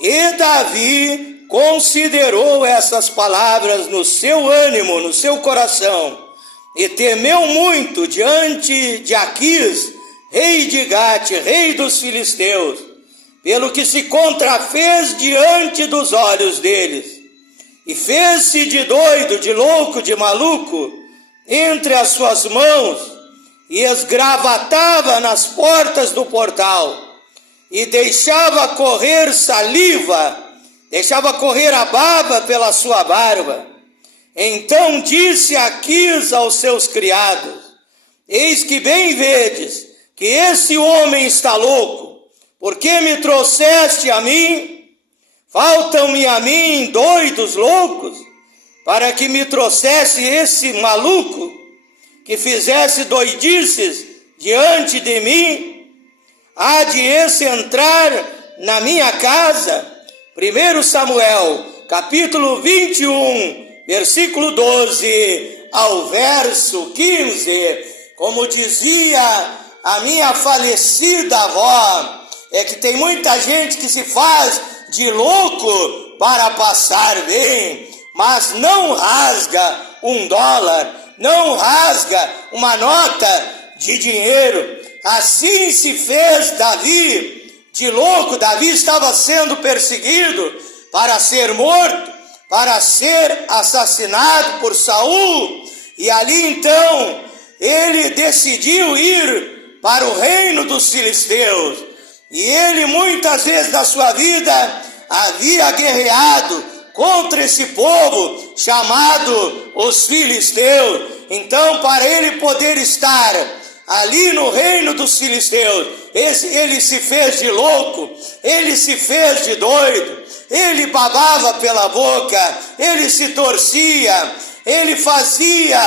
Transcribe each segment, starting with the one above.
E Davi considerou essas palavras no seu ânimo, no seu coração, e temeu muito diante de Aquis, rei de Gate, rei dos filisteus, pelo que se contrafez diante dos olhos deles, e fez-se de doido, de louco, de maluco, entre as suas mãos, e esgravatava nas portas do portal, e deixava correr saliva, deixava correr a baba pela sua barba. Então disse Aquis aos seus criados: eis que bem vedes que esse homem está louco, porque me trouxeste a mim? Faltam-me a mim doidos loucos, para que me trouxesse esse maluco, que fizesse doidices diante de mim? Há de esse entrar na minha casa? 1 Samuel, capítulo 21, versículo 12 ao verso 15, como dizia a minha falecida avó, é que tem muita gente que se faz de louco para passar bem, mas não rasga $1, não rasga uma nota de dinheiro. Assim se fez Davi de louco. Davi estava sendo perseguido para ser morto, para ser assassinado por Saul, e ali então ele decidiu ir para o reino dos filisteus, e ele muitas vezes da sua vida havia guerreado contra esse povo chamado os filisteus. Então, para ele poder estar ali no reino dos filisteus, ele se fez de louco, ele se fez de doido, ele babava pela boca, ele se torcia, ele fazia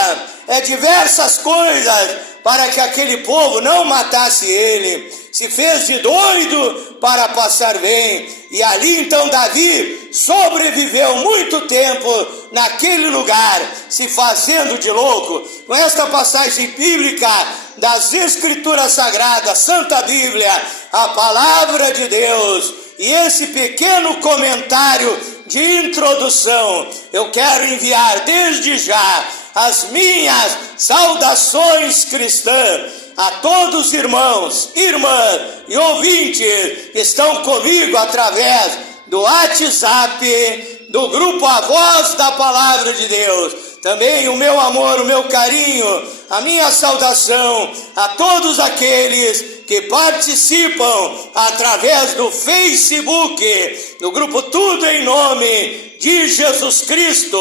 diversas coisas para que aquele povo não matasse ele. Se fez de doido para passar bem. E ali então Davi sobreviveu muito tempo naquele lugar, se fazendo de louco. Com esta passagem bíblica das Escrituras Sagradas, Santa Bíblia, a Palavra de Deus, e esse pequeno comentário de introdução, eu quero enviar desde já as minhas saudações cristãs a todos os irmãos, irmãs e ouvintes que estão comigo através do WhatsApp, do grupo A Voz da Palavra de Deus. Também o meu amor, o meu carinho, a minha saudação a todos aqueles que participam através do Facebook, do grupo Tudo em Nome de Jesus Cristo,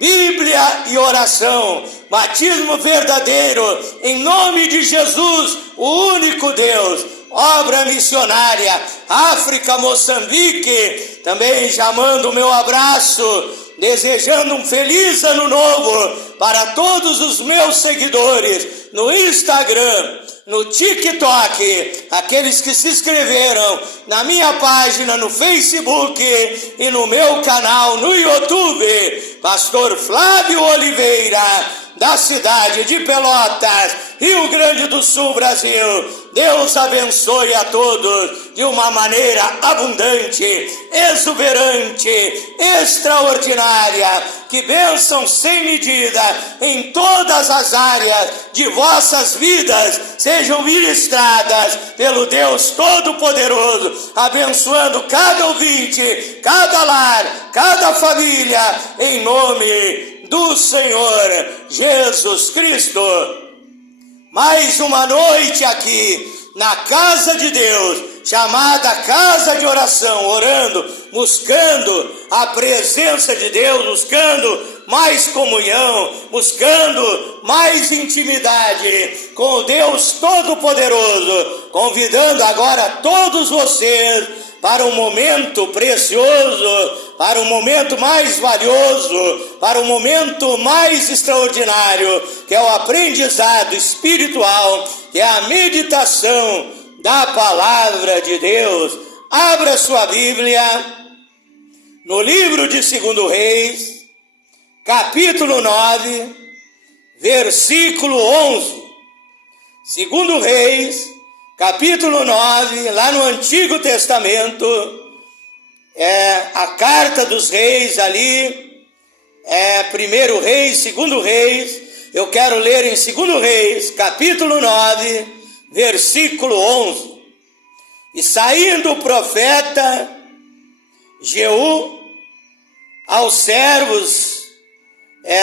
Bíblia e oração, batismo verdadeiro, em nome de Jesus, o único Deus, obra missionária, África, Moçambique. Também já mando o meu abraço, desejando um feliz ano novo para todos os meus seguidores no Instagram, no TikTok, aqueles que se inscreveram na minha página no Facebook e no meu canal no YouTube, Pastor Flávio Oliveira, da cidade de Pelotas, Rio Grande do Sul, Brasil. Deus abençoe a todos de uma maneira abundante, exuberante, extraordinária. Que bênção sem medida em todas as áreas de vossas vidas sejam ministradas pelo Deus Todo-Poderoso, abençoando cada ouvinte, cada lar, cada família, em nome do Senhor Jesus Cristo. Mais uma noite aqui na casa de Deus, chamada casa de oração, orando, buscando a presença de Deus, buscando mais comunhão, buscando mais intimidade com o Deus Todo-Poderoso, convidando agora todos vocês para um momento precioso, para um momento mais valioso, para um momento mais extraordinário, que é o aprendizado espiritual, que é a meditação da Palavra de Deus. Abra sua Bíblia no livro de 2 Reis, capítulo 9, versículo 11. 2 Reis, capítulo 9, lá no Antigo Testamento, a carta dos reis ali, primeiro reis, segundo reis. Eu quero ler em segundo reis, capítulo 9, versículo 11. E saindo o profeta Jeú aos servos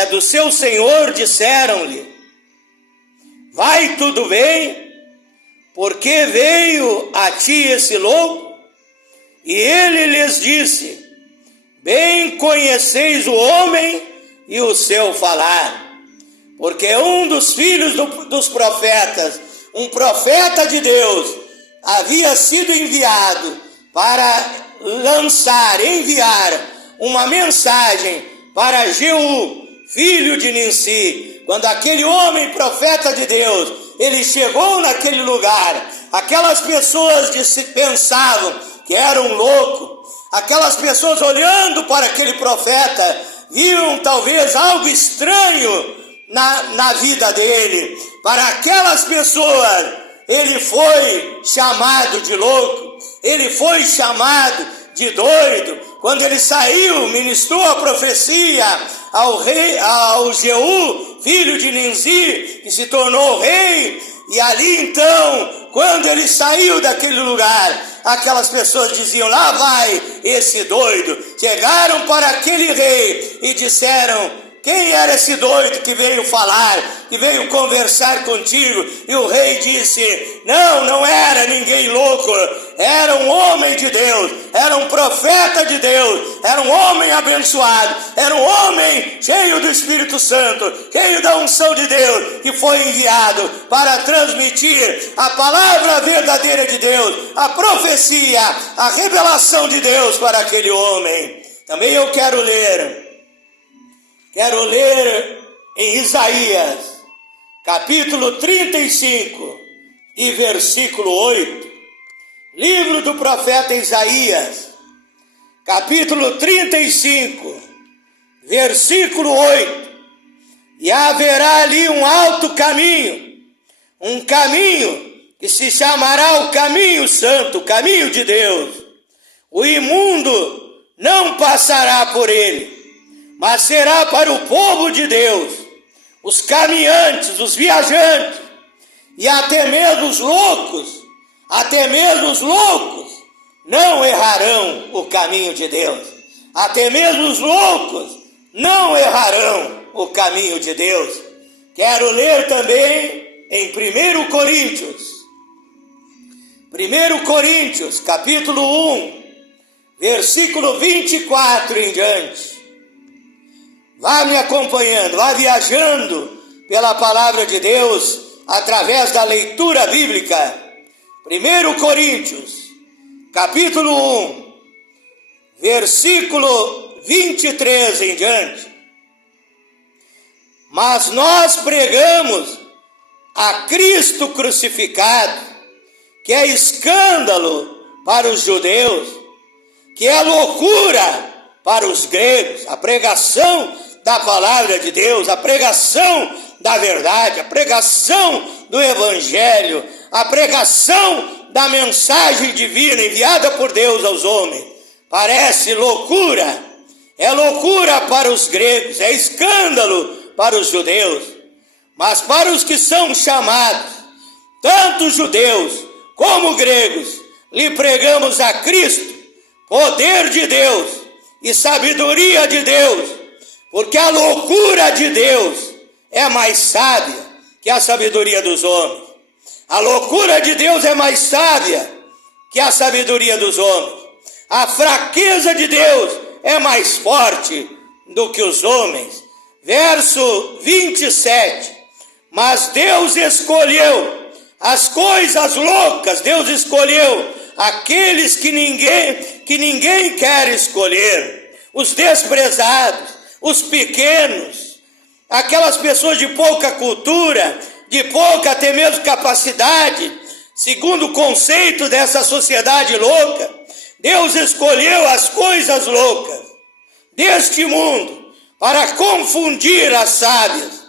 do seu senhor, disseram-lhe: vai tudo bem? Porque veio a ti esse louco? E ele lhes disse: bem conheceis o homem e o seu falar, porque um dos filhos dos profetas, um profeta de Deus, havia sido enviado para enviar uma mensagem para Jeú, filho de Ninsi. Quando aquele homem profeta de Deus, ele chegou naquele lugar, aquelas pessoas pensavam que era um louco. Aquelas pessoas olhando para aquele profeta, viram talvez algo estranho na vida dele. Para aquelas pessoas, ele foi chamado de louco, ele foi chamado de doido. Quando ele saiu, ministrou a profecia ao Jeú, filho de Ninsi, que se tornou rei. E ali então, quando ele saiu daquele lugar, aquelas pessoas diziam: lá vai esse doido. Chegaram para aquele rei e disseram: quem era esse doido que veio falar, que veio conversar contigo? E o rei disse: não era ninguém louco, era um homem de Deus, era um profeta de Deus, era um homem abençoado, era um homem cheio do Espírito Santo, cheio da unção de Deus, que foi enviado para transmitir a palavra verdadeira de Deus, a profecia, a revelação de Deus para aquele homem. Também eu quero ler em Isaías, capítulo 35 e versículo 8. Livro do profeta Isaías, capítulo 35, versículo 8. E haverá ali um alto caminho, um caminho que se chamará o caminho santo, o caminho de Deus. O imundo não passará por ele, mas será para o povo de Deus. Os caminhantes, os viajantes, e até mesmo os loucos, não errarão o caminho de Deus. Até mesmo os loucos não errarão o caminho de Deus. Quero ler também em 1 Coríntios, capítulo 1, versículo 24 em diante. Vá me acompanhando, vá viajando pela palavra de Deus através da leitura bíblica. 1 Coríntios, capítulo 1, versículo 23 em diante. Mas nós pregamos a Cristo crucificado, que é escândalo para os judeus, que é loucura para os gregos. A pregação da palavra de Deus, a pregação da verdade, a pregação do evangelho, a pregação da mensagem divina enviada por Deus aos homens, parece loucura. É loucura para os gregos, é escândalo para os judeus, mas para os que são chamados, tanto judeus como gregos, lhe pregamos a Cristo, poder de Deus e sabedoria de Deus, porque a loucura de Deus é mais sábia que a sabedoria dos homens. A loucura de Deus é mais sábia que a sabedoria dos homens. A fraqueza de Deus é mais forte do que os homens. Verso 27. Mas Deus escolheu as coisas loucas, Deus escolheu aqueles que ninguém quer escolher, os desprezados, os pequenos, aquelas pessoas de pouca cultura, de pouca até mesmo capacidade, segundo o conceito dessa sociedade louca. Deus escolheu as coisas loucas deste mundo para confundir as sábias.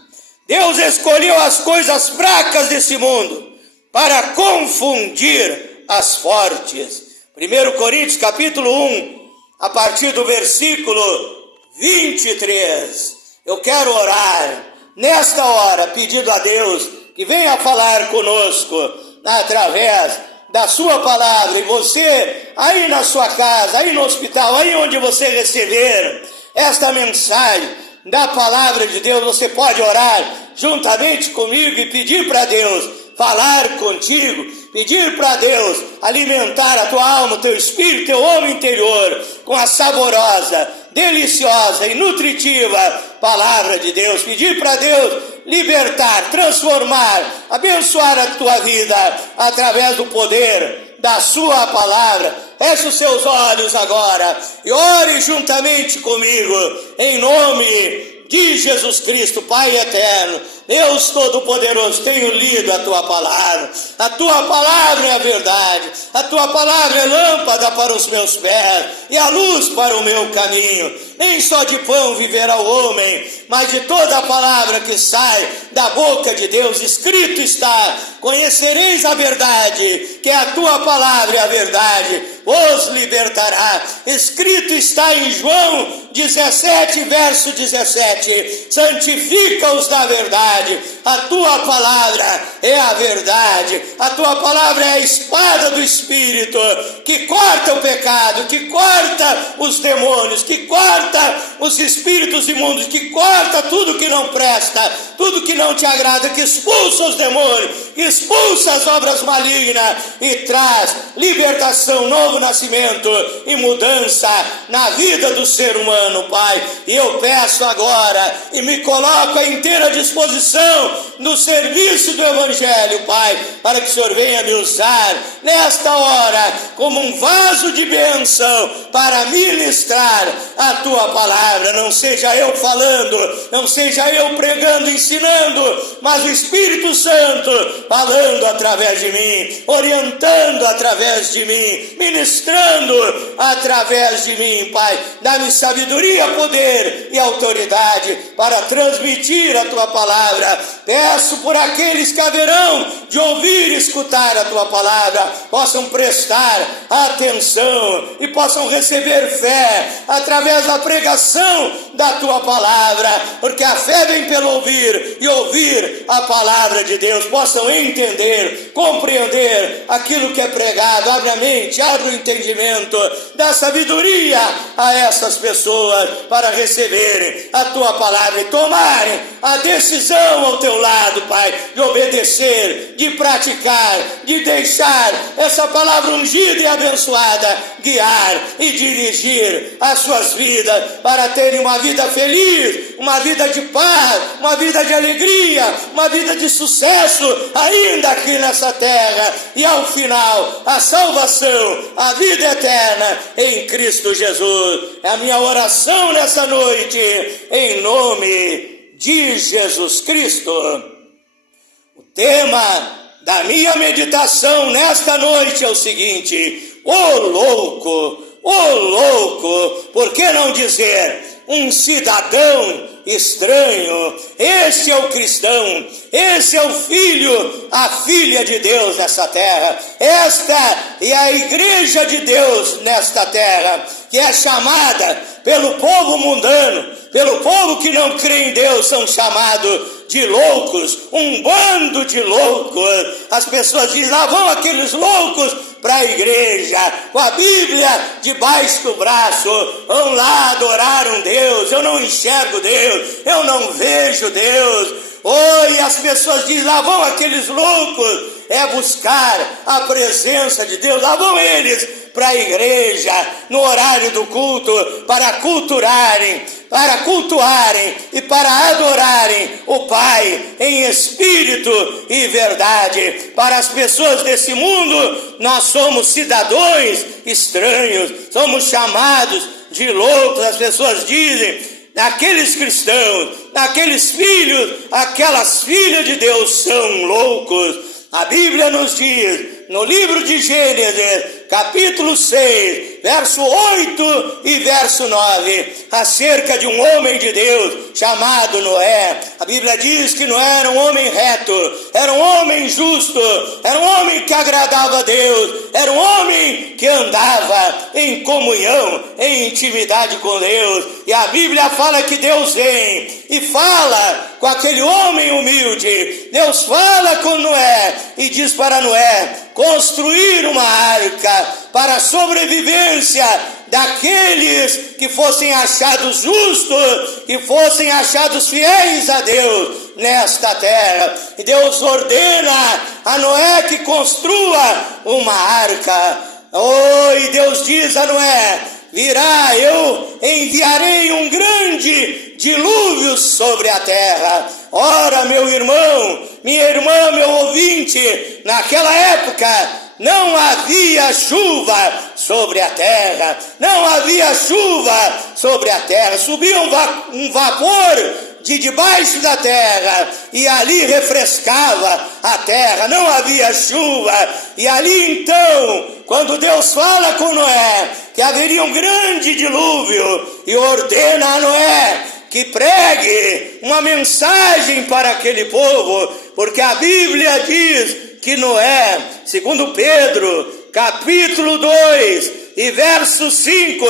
Deus escolheu as coisas fracas desse mundo para confundir as fortes. 1 Coríntios capítulo 1, a partir do versículo 23. Eu quero orar nesta hora, pedindo a Deus que venha falar conosco através da sua palavra. E você, aí na sua casa, aí no hospital, aí onde você receber esta mensagem da palavra de Deus, você pode orar juntamente comigo e pedir para Deus falar contigo, pedir para Deus alimentar a tua alma, o teu espírito, teu homem interior com a saborosa, deliciosa e nutritiva palavra de Deus. Pedir para Deus libertar, transformar, abençoar a tua vida através do poder da sua palavra. Feche os seus olhos agora e ore juntamente comigo, em nome de Jesus Cristo, Pai eterno, Deus Todo-Poderoso. Tenho lido a tua palavra é a verdade, a tua palavra é lâmpada para os meus pés e a luz para o meu caminho. Nem só de pão viverá o homem, mas de toda a palavra que sai da boca de Deus. Escrito está: conhecereis a verdade, que a tua palavra é a verdade, os libertará. Escrito está em João 17, verso 17: santifica-os na verdade, a tua palavra é a verdade, a tua palavra é a espada do Espírito, que corta o pecado, que corta os demônios, que corta os espíritos imundos, que corta tudo que não presta, tudo que não te agrada, que expulsa os demônios, que expulsa as obras malignas e traz libertação, novo nascimento e mudança na vida do ser humano, Pai. E eu peço agora e me coloco à inteira disposição no serviço do Evangelho, Pai, para que o Senhor venha me usar nesta hora como um vaso de bênção para ministrar a tua palavra. Não seja eu falando, não seja eu pregando, ensinando, mas o Espírito Santo falando através de mim, orientando através de mim, ministrando através de mim, Pai. Dá-me sabedoria, poder e autoridade para transmitir a tua palavra. Peço por aqueles que haverão de ouvir e escutar a tua palavra, possam prestar atenção e possam receber fé através da pregação da tua palavra, porque a fé vem pelo ouvir e ouvir a palavra de Deus. Possam entender, compreender aquilo que é pregado. Abre a mente, abre o entendimento, dá sabedoria a essas pessoas para receberem a tua palavra e tomarem a decisão ao teu lado, Pai, de obedecer, de praticar, de deixar essa palavra ungida e abençoada guiar e dirigir as suas vidas para terem uma vida feliz, uma vida de paz, uma vida de alegria, uma vida de sucesso ainda aqui nessa terra, e ao final a salvação, a vida eterna em Cristo Jesus. É a minha oração nessa noite, em nome de Jesus Cristo. O tema da minha meditação nesta noite é o seguinte: ô louco, por que não dizer um cidadão estranho? Esse é o cristão, esse é o filho, a filha de Deus nessa terra. Esta é a igreja de Deus nesta terra, que é chamada pelo povo mundano, pelo povo que não crê em Deus, são chamados de loucos, um bando de loucos. As pessoas dizem: lá vão aqueles loucos para a igreja, com a Bíblia debaixo do braço, vão lá adorar um Deus. Eu não enxergo Deus, eu não vejo Deus. E as pessoas dizem: lá vão aqueles loucos, é buscar a presença de Deus. Lá vão eles para a igreja, no horário do culto, para cultuarem e para adorarem o Pai em espírito e verdade. Para as pessoas desse mundo, nós somos cidadãos estranhos, somos chamados de loucos. As pessoas dizem: aqueles cristãos, aqueles filhos, aquelas filhas de Deus são loucos. A Bíblia nos diz, no livro de Gênesis, capítulo 6, verso 8 e verso 9, acerca de um homem de Deus chamado Noé. A Bíblia diz que Noé era um homem reto, era um homem justo, era um homem que agradava a Deus, era um homem que andava em comunhão, em intimidade com Deus. E a Bíblia fala que Deus vem e fala com aquele homem humilde. Deus fala com Noé e diz para Noé construir uma arca para a sobrevivência daqueles que fossem achados justos, que fossem achados fiéis a Deus nesta terra. E Deus ordena a Noé que construa uma arca. E Deus diz a Noé: virá, eu enviarei um grande dilúvio sobre a terra. Ora, meu irmão, minha irmã, meu ouvinte, naquela época não havia chuva sobre a terra, não havia chuva sobre a terra, subia um vapor de debaixo da terra e ali refrescava a terra, não havia chuva. E ali então, quando Deus fala com Noé que haveria um grande dilúvio e ordena a Noé que pregue uma mensagem para aquele povo, porque a Bíblia diz que Noé, segundo Pedro, capítulo 2 e verso 5,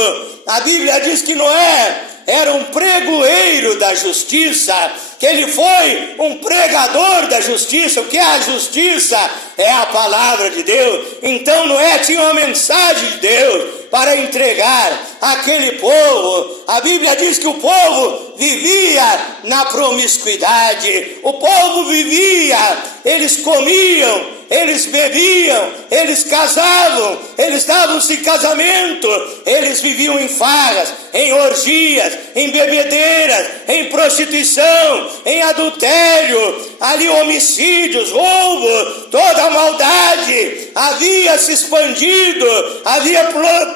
a Bíblia diz que Noé era um pregoeiro da justiça, que ele foi um pregador da justiça. O que é a justiça? É a palavra de Deus. Então Noé tinha uma mensagem de Deus para entregar àquele povo. A Bíblia diz que o povo vivia na promiscuidade, o povo vivia, eles comiam, eles bebiam, eles casavam, eles davam-se em casamento, eles viviam em farras, em orgias, em bebedeiras, em prostituição, em adultério, ali homicídios, roubo, toda a maldade havia se expandido, havia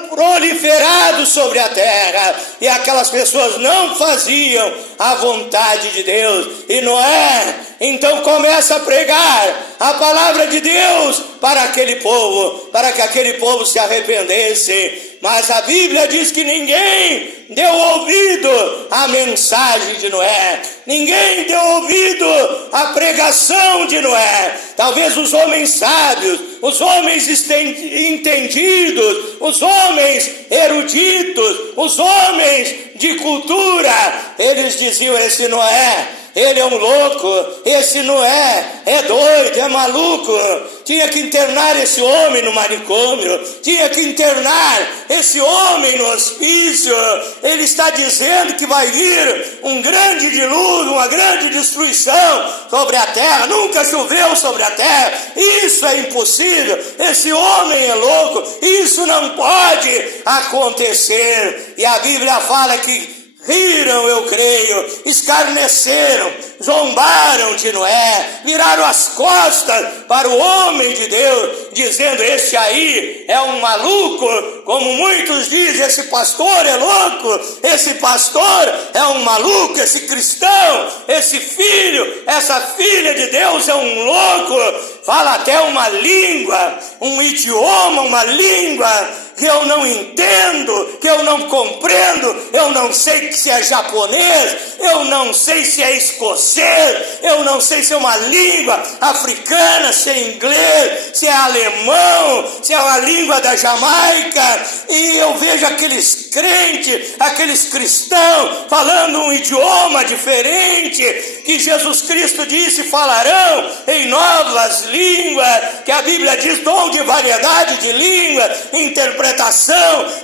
proliferado sobre a terra, e aquelas pessoas não faziam a vontade de Deus. E Noé então começa a pregar a palavra de Deus para aquele povo, para que aquele povo se arrependesse. Mas a Bíblia diz que ninguém deu ouvido à mensagem de Noé, ninguém deu ouvido à pregação de Noé. Talvez os homens sábios, os homens entendidos, os homens eruditos, os homens de cultura, eles diziam: esse Noé, ele é um louco, esse Noé é doido, é maluco, tinha que internar esse homem no manicômio, tinha que internar esse homem no hospício. Ele está dizendo que vai vir um grande dilúvio, uma grande destruição sobre a terra, nunca choveu sobre a terra, isso é impossível, esse homem é louco, isso não pode acontecer. E a Bíblia fala que riram, eu creio, escarneceram, zombaram de Noé, viraram as costas para o homem de Deus, dizendo: este aí é um maluco, como muitos dizem, esse pastor é louco, esse pastor é um maluco, esse cristão, esse filho, essa filha de Deus é um louco, fala até uma língua, um idioma, uma língua que eu não entendo, que eu não compreendo, eu não sei se é japonês, eu não sei se é escocês, eu não sei se é uma língua africana, se é inglês, se é alemão, se é uma língua da Jamaica, e eu vejo aqueles crentes, aqueles cristãos falando um idioma diferente, que Jesus Cristo disse: falarão em novas línguas, que a Bíblia diz dom de variedade de línguas, interpretação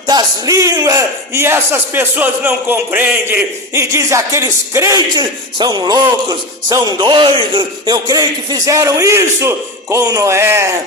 das línguas, e essas pessoas não compreendem, e dizem: aqueles crentes são loucos, são doidos. Eu creio que fizeram isso com Noé.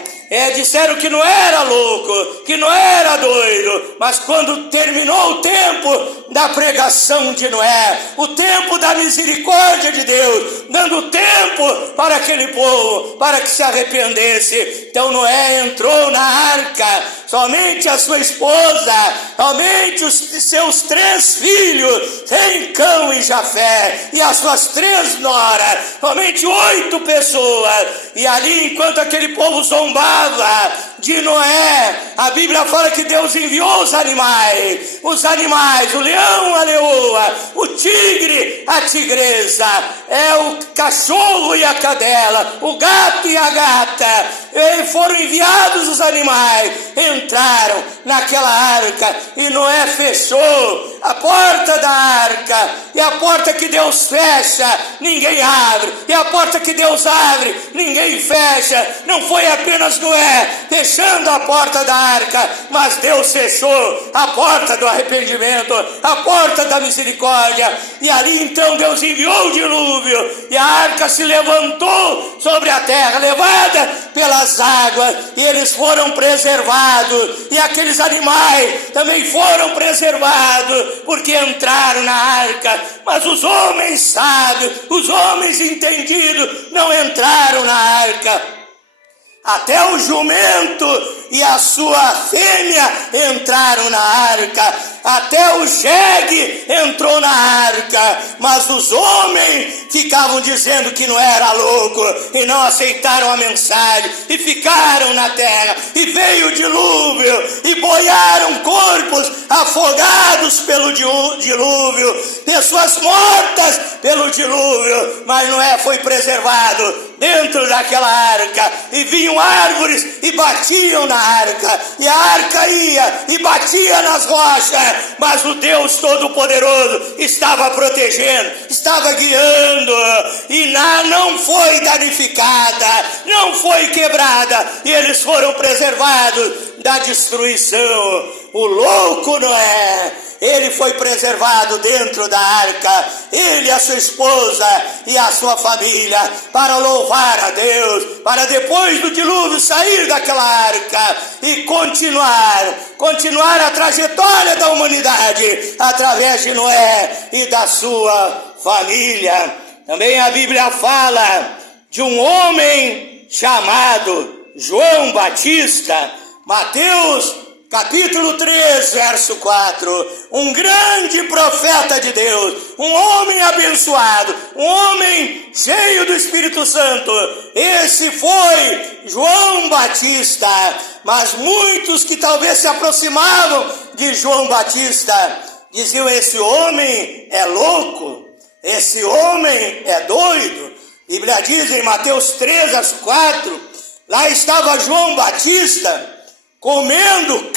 Disseram que não era louco, que não era doido, mas quando terminou o tempo da pregação de Noé, o tempo da misericórdia de Deus, dando tempo para aquele povo, para que se arrependesse, então Noé entrou na arca, somente a sua esposa, somente somente os seus 3 filhos, Sem, Cão e Jafé, e as suas 3 noras, somente 8 pessoas. E ali, enquanto aquele povo zombava de Noé, a Bíblia fala que Deus enviou os animais, o leão, a leoa, o tigre, a tigresa, o cachorro e a cadela, o gato e a gata. E foram enviados os animais, entraram naquela arca, e Noé fechou a porta da arca, e a porta que Deus fecha, ninguém abre, e a porta que Deus abre, ninguém fecha. Não foi apenas Noé fechando a porta da arca, mas Deus fechou a porta do arrependimento, a porta da misericórdia, e ali então Deus enviou o dilúvio, e a arca se levantou sobre a terra, levada pelas águas, e eles foram preservados, e aqueles animais também foram preservados, porque entraram na arca. Mas os homens sábios, os homens entendidos, não entraram na arca. Até o jumento e a sua fêmea entraram na arca, até o jegue entrou na arca, mas os homens ficavam dizendo que não era louco, e não aceitaram a mensagem, e ficaram na terra, e veio o dilúvio, e boiaram corpos afogados pelo dilúvio, pessoas mortas pelo dilúvio, mas Noé foi preservado dentro daquela arca, e vinham árvores e batiam na arca, e a arca ia e batia nas rochas, mas o Deus Todo-Poderoso estava protegendo, estava guiando, e não foi danificada, não foi quebrada, e eles foram preservados da destruição. O louco Noé, ele foi preservado dentro da arca, ele, a sua esposa e a sua família, para louvar a Deus, para depois do dilúvio sair daquela arca e continuar a trajetória da humanidade através de Noé e da sua família. Também a Bíblia fala de um homem chamado João Batista, Mateus capítulo 3, verso 4, um grande profeta de Deus, um homem abençoado, um homem cheio do Espírito Santo. Esse foi João Batista, mas muitos que talvez se aproximavam de João Batista diziam: esse homem é louco, esse homem é doido. A Bíblia diz em Mateus 3, verso 4, lá estava João Batista comendo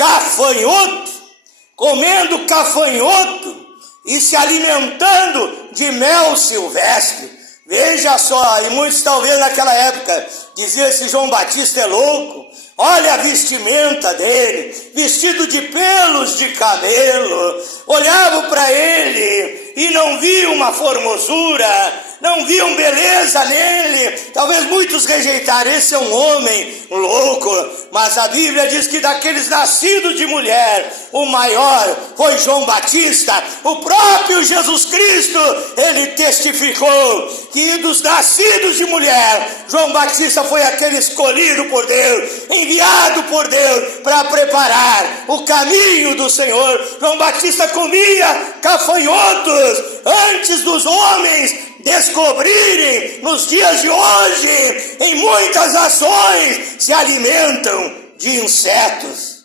cafanhoto e se alimentando de mel silvestre. Veja só, e muitos talvez naquela época diziam: esse João Batista é louco, olha a vestimenta dele, vestido de pelos de camelo. Olhavam para ele e não viam uma formosura, não viam beleza nele. Talvez muitos rejeitaram: esse é um homem louco. Mas a Bíblia diz que daqueles nascidos de mulher, o maior foi João Batista. O próprio Jesus Cristo, ele testificou que dos nascidos de mulher, João Batista foi aquele escolhido por Deus, enviado por Deus para preparar o caminho do Senhor. João Batista comia cafanhotos antes dos homens descobrirem. Nos dias de hoje, em muitas nações se alimentam de insetos.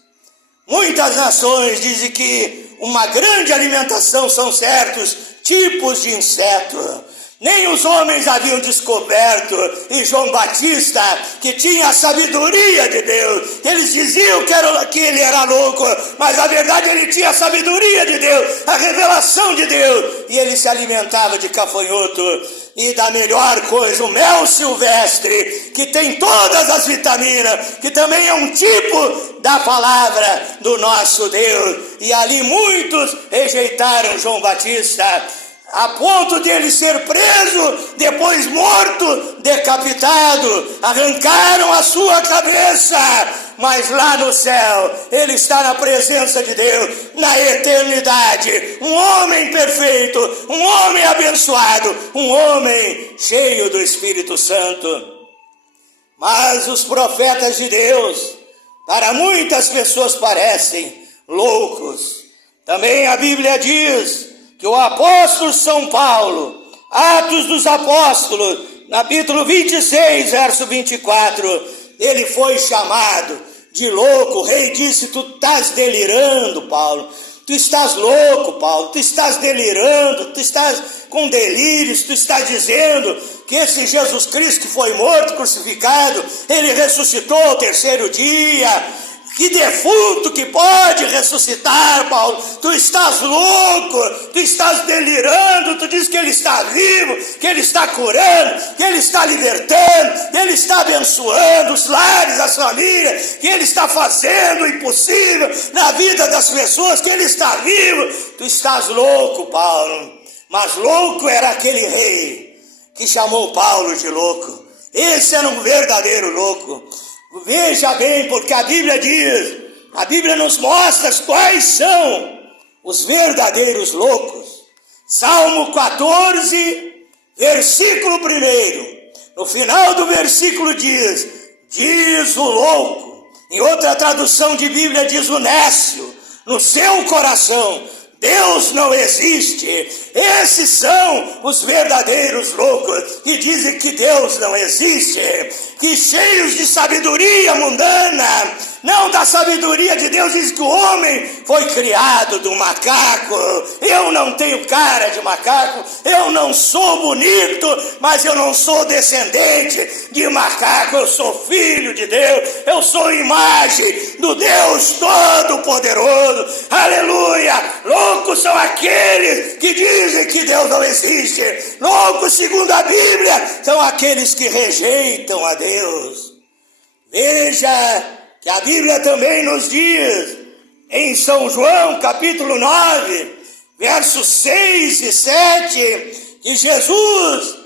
Muitas nações dizem que uma grande alimentação são certos tipos de inseto. Nem os homens haviam descoberto, e João Batista, que tinha a sabedoria de Deus, eles diziam que ele era louco, mas na verdade ele tinha a sabedoria de Deus, a revelação de Deus, e ele se alimentava de cafanhoto e da melhor coisa, o mel silvestre, que tem todas as vitaminas, que também é um tipo da palavra do nosso Deus. E ali muitos rejeitaram João Batista, a ponto de ele ser preso, depois morto, decapitado. Arrancaram a sua cabeça, mas lá no céu ele está na presença de Deus, na eternidade. Um homem perfeito, um homem abençoado, um homem cheio do Espírito Santo. Mas os profetas de Deus, para muitas pessoas, parecem loucos. Também a Bíblia diz que o apóstolo São Paulo, Atos dos Apóstolos, capítulo 26, verso 24, ele foi chamado de louco. O rei disse: tu estás delirando, Paulo. Tu estás louco, Paulo. Tu estás delirando, tu estás com delírios. Tu estás dizendo que esse Jesus Cristo que foi morto, crucificado, ele ressuscitou ao terceiro dia. Que defunto que pode ressuscitar, Paulo? Tu estás louco, tu estás delirando. Tu diz que ele está vivo, que ele está curando, que ele está libertando, que ele está abençoando os lares, as famílias, que ele está fazendo o impossível na vida das pessoas, que ele está vivo. Tu estás louco, Paulo. Mas louco era aquele rei que chamou Paulo de louco. Esse era um verdadeiro louco. Veja bem, porque a Bíblia diz, a Bíblia nos mostra quais são os verdadeiros loucos. Salmo 14, versículo 1, no final do versículo diz o louco. Em outra tradução de Bíblia diz o nécio, no seu coração Deus não existe. Esses são os verdadeiros loucos que dizem que Deus não existe, que cheios de sabedoria mundana, não da sabedoria de Deus, diz que o homem foi criado do macaco. Eu não tenho cara de macaco, eu não sou bonito, mas eu não sou descendente de macaco, eu sou filho de Deus, eu sou imagem do Deus Todo-Poderoso. Aleluia! Loucos são aqueles que dizem que Deus não existe. Loucos, segundo a Bíblia, são aqueles que rejeitam a Deus. Veja que a Bíblia também nos diz, em São João, capítulo 9, versos 6 e 7, que Jesus,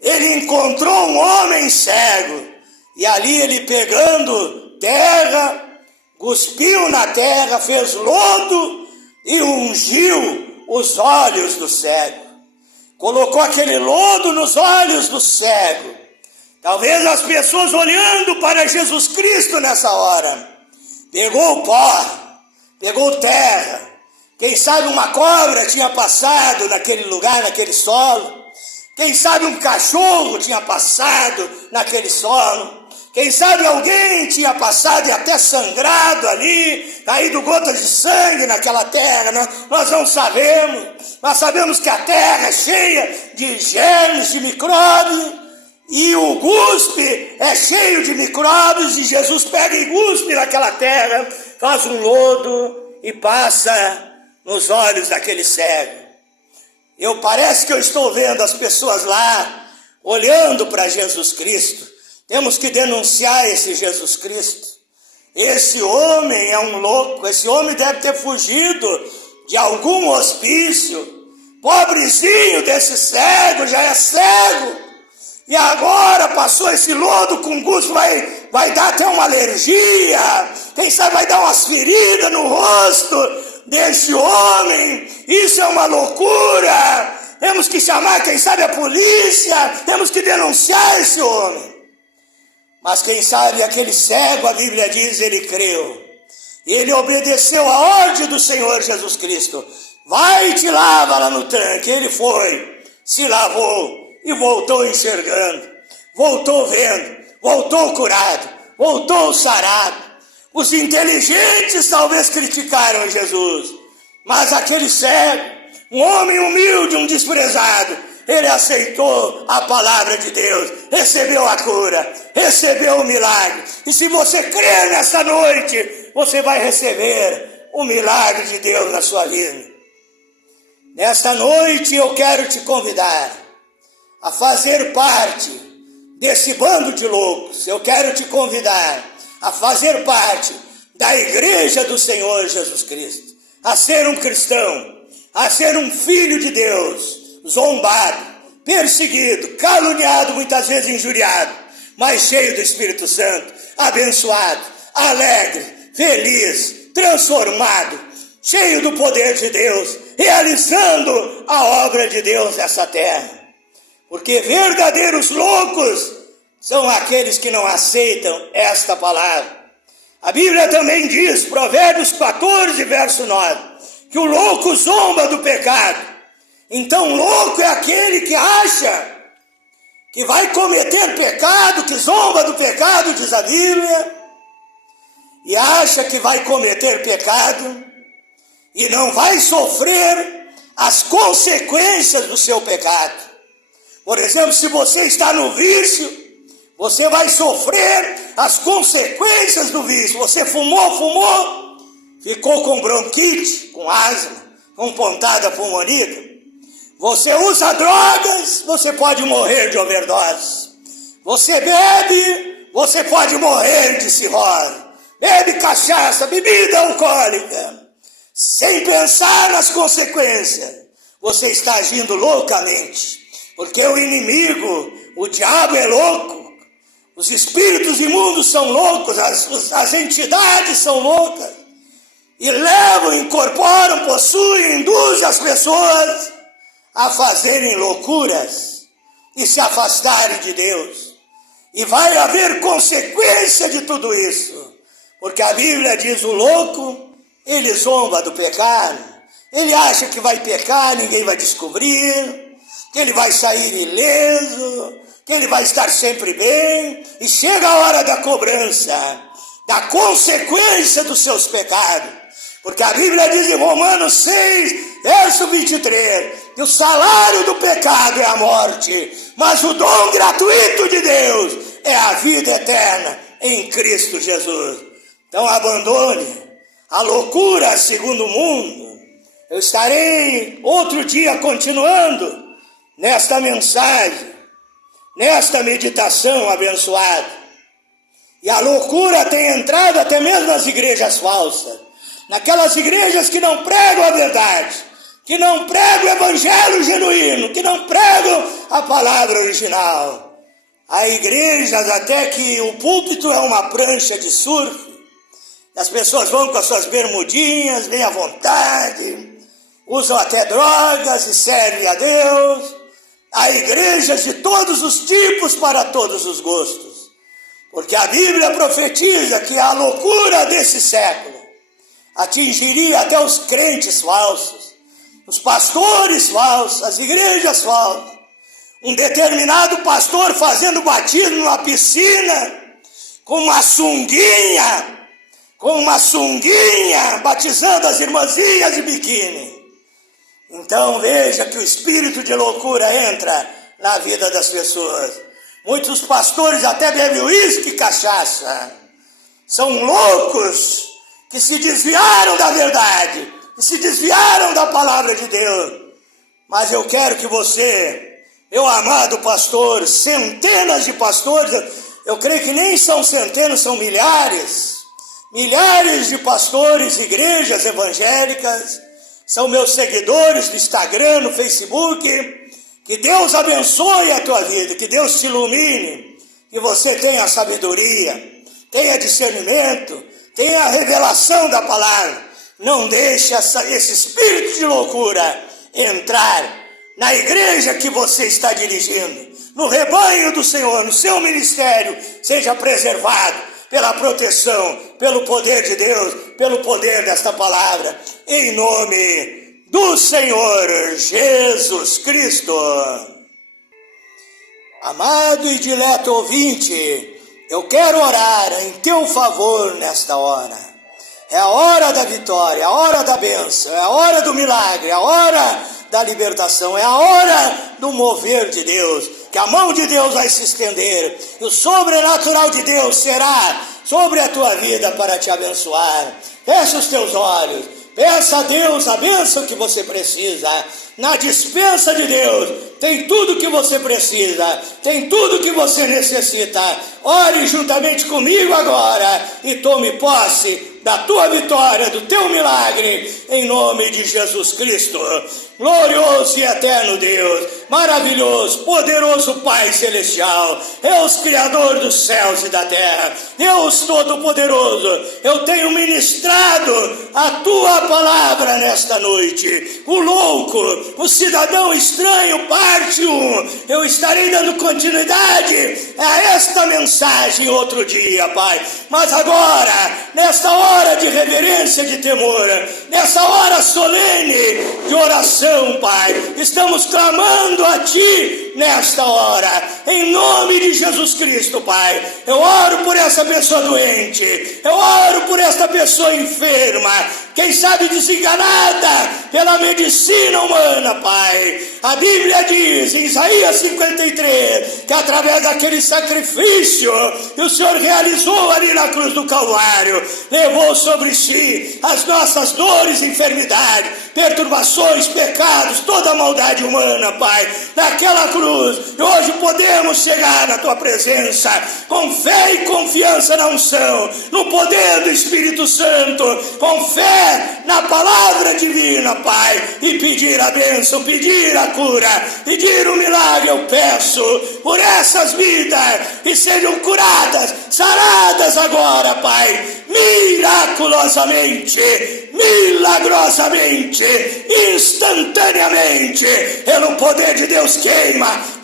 ele encontrou um homem cego, e ali ele pegando terra, cuspiu na terra, fez lodo e ungiu os olhos do cego. Colocou aquele lodo nos olhos do cego. Talvez as pessoas olhando para Jesus Cristo nessa hora, pegou pó, pegou terra, quem sabe uma cobra tinha passado naquele lugar, naquele solo, quem sabe um cachorro tinha passado naquele solo, quem sabe alguém tinha passado e até sangrado ali, caído gotas de sangue naquela terra. Nós não sabemos, nós sabemos que a terra é cheia de germes, de micróbios, e o guspe é cheio de micróbios, e Jesus pega e guspe naquela terra, faz um lodo e passa nos olhos daquele cego. Parece que eu estou vendo as pessoas lá, olhando para Jesus Cristo. Temos que denunciar esse Jesus Cristo. Esse homem é um louco, esse homem deve ter fugido de algum hospício. Pobrezinho desse cego, já é cego. E agora passou esse lodo com gosto, vai dar até uma alergia, quem sabe vai dar umas feridas no rosto desse homem. Isso é uma loucura. Temos que chamar, quem sabe, a polícia, temos que denunciar esse homem. Mas quem sabe aquele cego, a Bíblia diz, ele creu. E ele obedeceu a ordem do Senhor Jesus Cristo. Vai e te lava lá no tanque. Ele foi, se lavou e voltou enxergando, voltou vendo, voltou curado, voltou sarado. Os inteligentes talvez criticaram Jesus, mas aquele cego, um homem humilde, um desprezado, ele aceitou a palavra de Deus, recebeu a cura, recebeu o milagre. E se você crer nessa noite, você vai receber o milagre de Deus na sua vida. Nesta noite eu quero te convidar a fazer parte desse bando de loucos. Eu quero te convidar a fazer parte da igreja do Senhor Jesus Cristo, a ser um cristão, a ser um filho de Deus, zombado, perseguido, caluniado, muitas vezes injuriado, mas cheio do Espírito Santo, abençoado, alegre, feliz, transformado, cheio do poder de Deus, realizando a obra de Deus nessa terra. Porque verdadeiros loucos são aqueles que não aceitam esta palavra. A Bíblia também diz, Provérbios 14, verso 9, que o louco zomba do pecado. Então, louco é aquele que acha que vai cometer pecado, que zomba do pecado, diz a Bíblia, e acha que vai cometer pecado e não vai sofrer as consequências do seu pecado. Por exemplo, se você está no vício, você vai sofrer as consequências do vício. Você fumou, ficou com bronquite, com asma, com pontada pulmonar. Você usa drogas, você pode morrer de overdose. Você bebe, você pode morrer de cirrose. Bebe cachaça, bebida alcoólica, sem pensar nas consequências. Você está agindo loucamente, porque o inimigo, o diabo é louco, os espíritos imundos são loucos, as entidades são loucas, e levam, incorporam, possuem, induzem as pessoas a fazerem loucuras e se afastarem de Deus. E vai haver consequência de tudo isso, porque a Bíblia diz: o louco, ele zomba do pecado, ele acha que vai pecar, ninguém vai descobrir, que ele vai sair ileso, que ele vai estar sempre bem, e chega a hora da cobrança, da consequência dos seus pecados, porque a Bíblia diz em Romanos 6, verso 23, que o salário do pecado é a morte, mas o dom gratuito de Deus é a vida eterna em Cristo Jesus. Então abandone a loucura segundo o mundo. Eu estarei outro dia continuando nesta mensagem, nesta meditação abençoada. E a loucura tem entrado até mesmo nas igrejas falsas, naquelas igrejas que não pregam a verdade, que não pregam o evangelho genuíno, que não pregam a palavra original. Há igrejas até que o púlpito é uma prancha de surf, as pessoas vão com as suas bermudinhas, bem à vontade, usam até drogas e servem a Deus. Há igrejas de todos os tipos para todos os gostos, porque a Bíblia profetiza que a loucura desse século atingiria até os crentes falsos, os pastores falsos, as igrejas falsas. Um determinado pastor fazendo batismo numa piscina, com uma sunguinha, batizando as irmãzinhas de biquíni. Então veja que o espírito de loucura entra na vida das pessoas. Muitos pastores até bebem uísque e cachaça. São loucos que se desviaram da verdade, que se desviaram da palavra de Deus. Mas eu quero que você, meu amado pastor, centenas de pastores, eu creio que nem são centenas, são milhares de pastores, igrejas evangélicas, são meus seguidores no Instagram, no Facebook. Que Deus abençoe a tua vida, que Deus te ilumine, que você tenha sabedoria, tenha discernimento, tenha a revelação da palavra. Não deixe esse espírito de loucura entrar na igreja que você está dirigindo, no rebanho do Senhor, no seu ministério. Seja preservado pela proteção, pelo poder de Deus, pelo poder desta palavra, em nome do Senhor Jesus Cristo. Amado e dileto ouvinte, eu quero orar em teu favor nesta hora. É a hora da vitória, é a hora da bênção, é a hora do milagre, é a hora da libertação, é a hora do mover de Deus, que a mão de Deus vai se estender, e o sobrenatural de Deus será sobre a tua vida para te abençoar. Fecha os teus olhos, peça a Deus a bênção que você precisa. Na dispensa de Deus tem tudo que você precisa, tem tudo que você necessita. Ore juntamente comigo agora e tome posse da tua vitória, do teu milagre, em nome de Jesus Cristo. Glorioso e eterno Deus, maravilhoso, poderoso Pai Celestial, Deus Criador dos céus e da terra, Deus Todo-Poderoso, eu tenho ministrado a Tua palavra nesta noite. O louco, o cidadão estranho, parte 1, eu estarei dando continuidade a esta mensagem outro dia, Pai, mas agora, nesta hora de reverência, de temor, nessa hora solene de oração, Pai, estamos clamando a Ti nesta hora, em nome de Jesus Cristo, Pai. Eu oro por essa pessoa doente, eu oro por esta pessoa enferma, quem sabe desenganada pela medicina humana, Pai. A Bíblia diz em Isaías 53 que através daquele sacrifício que o Senhor realizou ali na cruz do Calvário, levou sobre si as nossas dores, enfermidades, perturbações, pecados, toda a maldade humana, Pai. Naquela cruz, hoje podemos chegar na Tua presença com fé e confiança na unção, no poder do Espírito Santo, com fé na palavra divina, Pai, e pedir a bênção, pedir a cura, pedir o milagre. Eu peço por essas vidas que sejam curadas, saradas agora, Pai, miraculosamente, milagrosamente, instantaneamente, pelo poder de Deus. Queima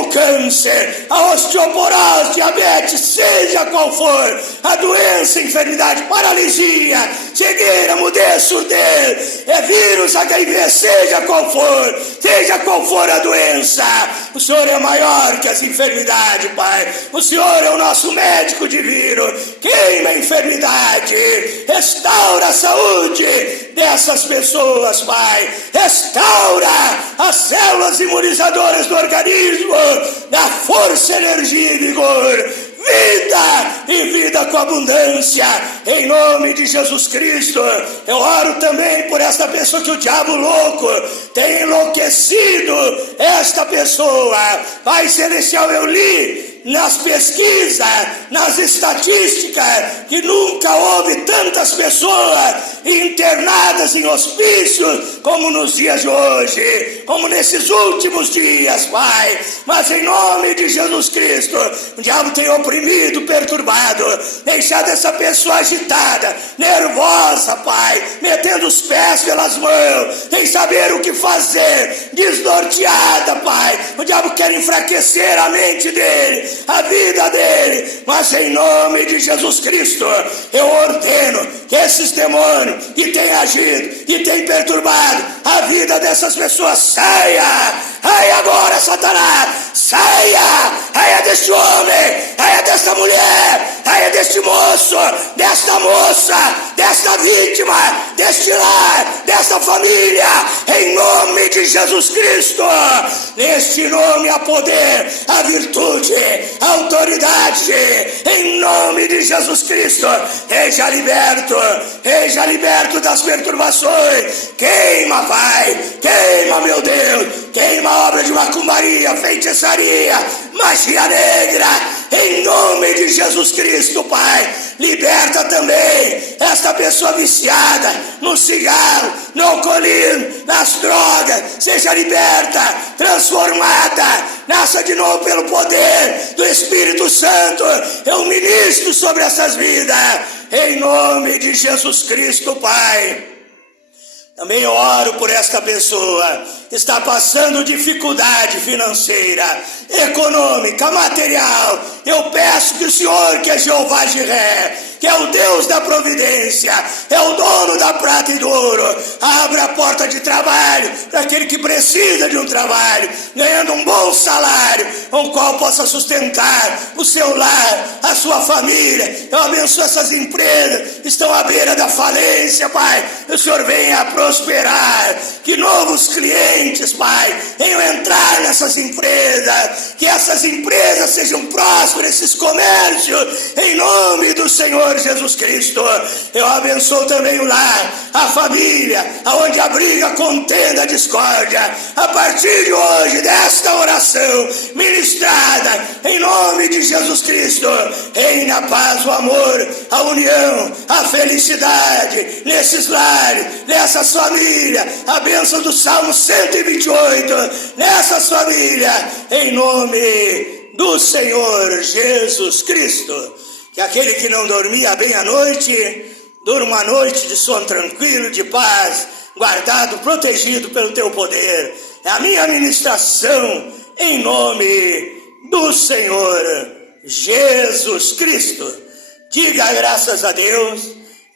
o câncer, a osteoporose, diabetes, seja qual for a doença, enfermidade, paralisia, cegueira, mudez, surdez, vírus, HIV, seja qual for a doença, o Senhor é maior que as enfermidades, Pai. O Senhor é o nosso médico divino. Queima a enfermidade, restaura a saúde dessas pessoas, Pai. Restaura as células imunizadoras do organismo, da força, energia e vigor. Vida e vida com abundância, em nome de Jesus Cristo. Eu oro também por esta pessoa que o diabo louco tem enlouquecido esta pessoa. Pai Celestial, eu li nas pesquisas, nas estatísticas, que nunca houve tantas pessoas internadas em hospícios como nos dias de hoje, como nesses últimos dias, Pai. Mas em nome de Jesus Cristo, o diabo tem oprimido, perturbado, deixado essa pessoa agitada, nervosa, Pai, metendo os pés pelas mãos, sem saber o que fazer, desnorteada, Pai. O diabo quer enfraquecer a mente dele, a vida dele, mas em nome de Jesus Cristo, eu ordeno que esses demônios que têm agido, que têm perturbado a vida dessas pessoas, saia agora, Satanás, saia deste homem, saia desta mulher, saia deste moço, desta moça, desta vítima, deste lar, desta família, em nome de Jesus Cristo. Neste nome há poder, há virtude, há autoridade, em nome de Jesus Cristo. Seja liberto das perturbações. Queima, Pai, queima, meu Deus, queima a obra de macumbaria, feitiçaria, magia negra, em nome de Jesus Cristo, Pai. Liberta também esta pessoa viciada no cigarro, no alcoolismo, nas drogas. Seja liberta, transformada, nasça de novo pelo poder do Espírito Santo. Eu ministro sobre essas vidas, em nome de Jesus Cristo, Pai. Também oro por esta pessoa que está passando dificuldade financeira, econômica, material. Eu peço que o Senhor, que é Jeová Jiré, que é o Deus da providência, é o dono da prata e do ouro, abra a porta de trabalho para aquele que precisa de um trabalho, ganhando um bom salário, com o qual possa sustentar o seu lar, a sua família. Eu abençoo essas empresas que estão à beira da falência, Pai. Que o Senhor venha prosperar, que novos clientes, Pai, venham entrar nessas empresas, que essas empresas sejam prósperas, esses comércios, em nome do Senhor Jesus Cristo. Eu abençoo também o lar, a família, aonde a briga, a contenda, a discórdia. A partir de hoje, desta oração ministrada, em nome de Jesus Cristo, reina a paz, o amor, a união, a felicidade nesses lares, nessas famílias, a bênção do Salmo 128, nessas famílias, em nome do Senhor Jesus Cristo. Que aquele que não dormia bem à noite, durma uma noite de sono tranquilo, de paz, guardado, protegido pelo teu poder. É a minha ministração em nome do Senhor Jesus Cristo. Diga graças a Deus,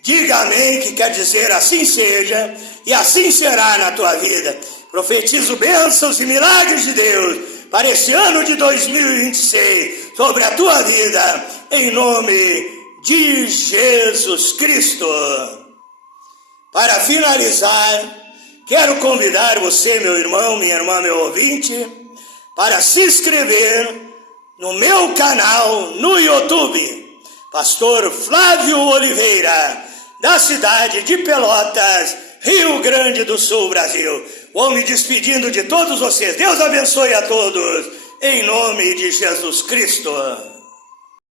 Diga amém, que quer dizer assim seja, e assim será na tua vida. Profetizo bênçãos e milagres de Deus para esse ano de 2026 sobre a tua vida, em nome de Jesus Cristo. Para finalizar, quero convidar você, meu irmão, minha irmã, meu ouvinte, para se inscrever no meu canal no YouTube, Pastor Flávio Oliveira, da cidade de Pelotas, Rio Grande do Sul, Brasil. Vou me despedindo de todos vocês. Deus abençoe a todos, em nome de Jesus Cristo.